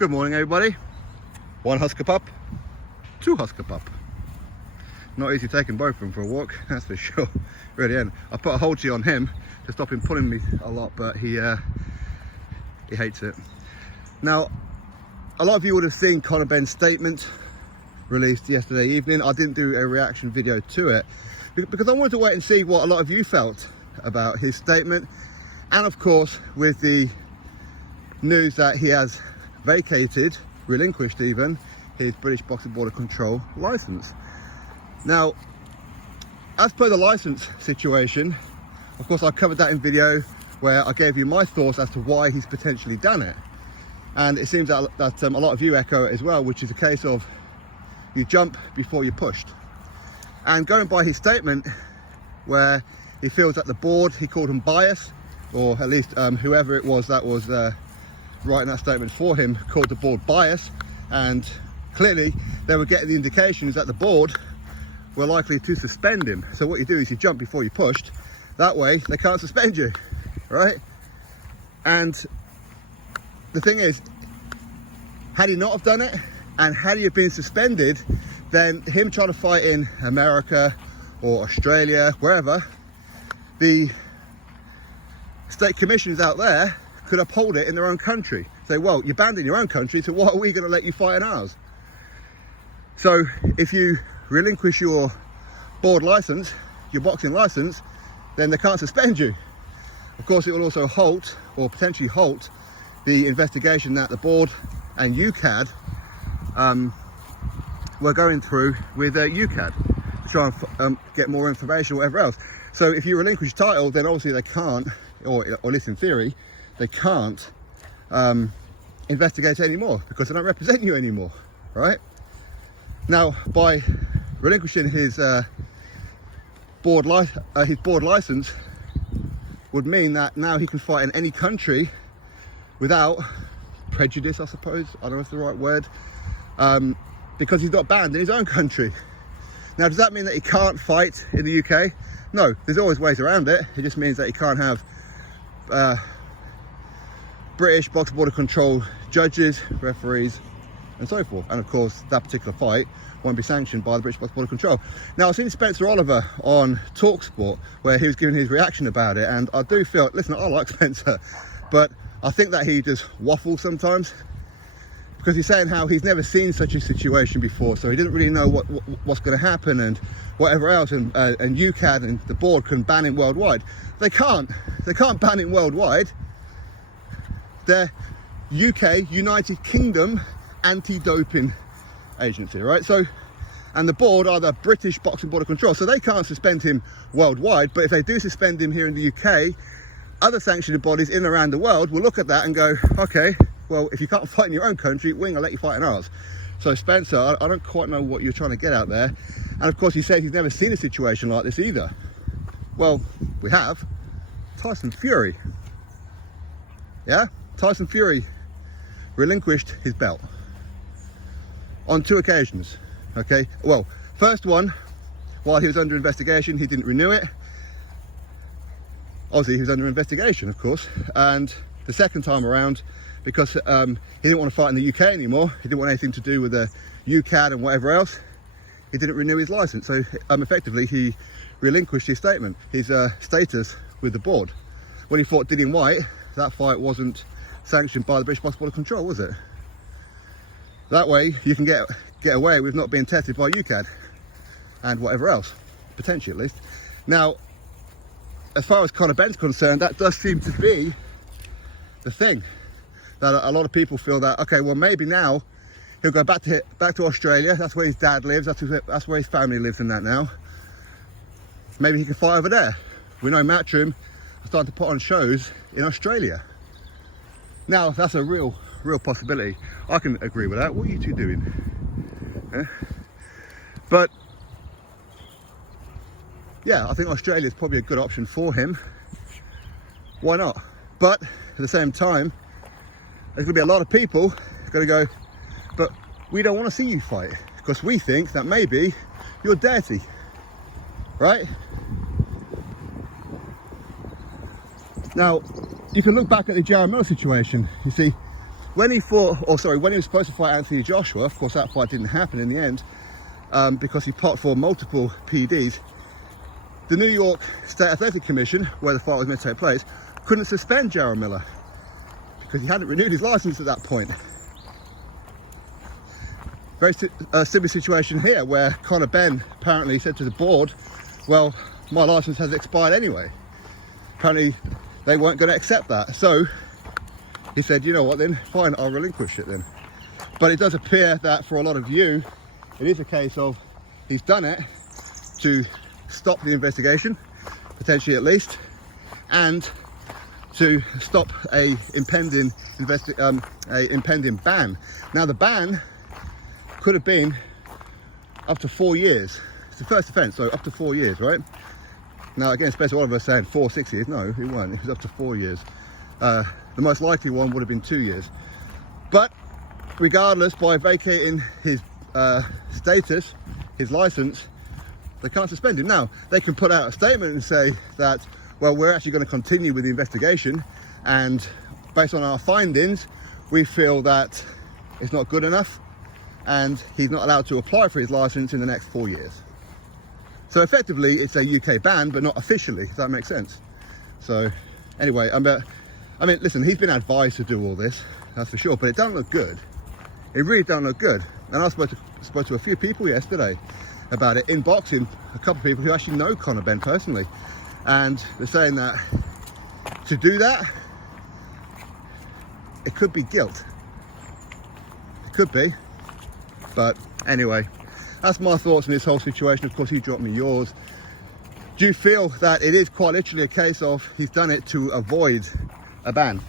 Good morning, everybody. One Husker pup, two Husker pup. Not easy taking both of them for a walk, that's for sure. Really ain't. I put a hold G on him to stop him pulling me a lot, but he hates it. Now, a lot of you would have seen Conor Benn's statement released yesterday evening. I didn't do a reaction video to it because I wanted to wait and see what a lot of you felt about his statement, and of course with the news that he has relinquished even, his British Boxing Board of Control license. Now, as per the license situation, of course I covered that in video where I gave you my thoughts as to why he's potentially done it, and it seems that a lot of you echo it as well, which is a case of you jump before you're pushed. And going by his statement where he feels that the board, he called him biased, or at least whoever it was that was writing that statement for him called the board biased, and clearly they were getting the indications that the board were likely to suspend him. So what you do is you jump before you're pushed, that way they can't suspend you, right? And the thing is, had he not have done it and had he have been suspended, then him trying to fight in America or Australia, wherever, the state commissions out there could uphold it in their own country. Say, well, you're banned in your own country, so why are we going to let you fight in ours? So if you relinquish your board license, your boxing license, then they can't suspend you. Of course, it will also halt, or potentially halt, the investigation that the board and UKAD were going through with UKAD to try and get more information or whatever else. So if you relinquish your title, then obviously they can't, or at least in theory, they can't investigate anymore because they don't represent you anymore, right? Now, by relinquishing his board license would mean that now he can fight in any country without prejudice, I suppose. I don't know if it's the right word, because he's not banned in his own country. Now, does that mean that he can't fight in the UK? No, there's always ways around it. It just means that he can't have British Boxing Board of Control judges, referees, and so forth. And of course, that particular fight won't be sanctioned by the British Boxing Board of Control. Now, I've seen Spencer Oliver on TalkSport where he was giving his reaction about it, and I do feel, listen, I like Spencer, but I think that he just waffles sometimes, because he's saying how he's never seen such a situation before, so he didn't really know what's going to happen and whatever else, and UKAD and the board can ban him worldwide. They can't ban him worldwide. They're UK, United Kingdom anti-doping agency, right? So, and the board are the British Boxing Board of Control, so they can't suspend him worldwide, but if they do suspend him here in the UK, other sanctioning bodies in and around the world will look at that and go, okay, well, if you can't fight in your own country, we're gonna let you fight in ours. So Spencer, I don't quite know what you're trying to get out there. And of course he says he's never seen a situation like this either. Well, we have. Tyson Fury. Yeah? Tyson Fury relinquished his belt on 2 occasions, okay? Well, first one, while he was under investigation, he didn't renew it. Obviously, he was under investigation, of course. And the second time around, because he didn't want to fight in the UK anymore, he didn't want anything to do with the UKAD and whatever else, he didn't renew his license. So effectively, he relinquished his status with the board. When he fought Dillian Whyte, that fight wasn't sanctioned by the British Boxing Board of Control, was it? That way you can get away with not being tested by UKAD and whatever else, potentially at least. Now, as far as Conor Benn's concerned, that does seem to be the thing, that a lot of people feel that, okay, well, maybe now he'll go back to Australia. That's where his dad lives, that's where his family lives in that now. Maybe he can fight over there. We know Matchroom are starting to put on shows in Australia. Now, that's a real possibility. I can agree with that. What are you two doing? But yeah, I think Australia is probably a good option for him. Why not? But at the same time, there's going to be a lot of people going to go, but we don't want to see you fight because we think that maybe you're dirty, right? Now, you can look back at the Jarrell Miller situation. You see, when he fought, or sorry, when he was supposed to fight Anthony Joshua, of course that fight didn't happen in the end, because he fought for multiple PEDs. The New York State Athletic Commission, where the fight was meant to take place, couldn't suspend Jarrell Miller because he hadn't renewed his license at that point. Very similar situation here, where Conor Benn apparently said to the board, well, my license has expired anyway. Apparently they weren't going to accept that, so he said, you know what then, fine, I'll relinquish it then. But it does appear that for a lot of you, it is a case of he's done it to stop the investigation, potentially at least, and to stop a impending ban. Now the ban could have been up to 4 years. It's the first offence, so up to 4 years, right? Now again, Spencer Oliver saying 6 years. No, it wasn't. It was up to 4 years. The most likely one would have been 2 years. But regardless, by vacating his status, his license, they can't suspend him. Now, they can put out a statement and say that, well, we're actually going to continue with the investigation, and based on our findings, we feel that it's not good enough, and he's not allowed to apply for his license in the next 4 years. So effectively, it's a UK ban, but not officially, if that makes sense. So anyway, I mean, listen, he's been advised to do all this, that's for sure, but it doesn't look good. It really doesn't look good. And I spoke to a few people yesterday about it in boxing, a couple of people who actually know Conor Benn personally, and they're saying that to do that, it could be guilt. It could be. But anyway, that's my thoughts on this whole situation. Of course, you dropped me yours. Do you feel that it is quite literally a case of he's done it to avoid a ban?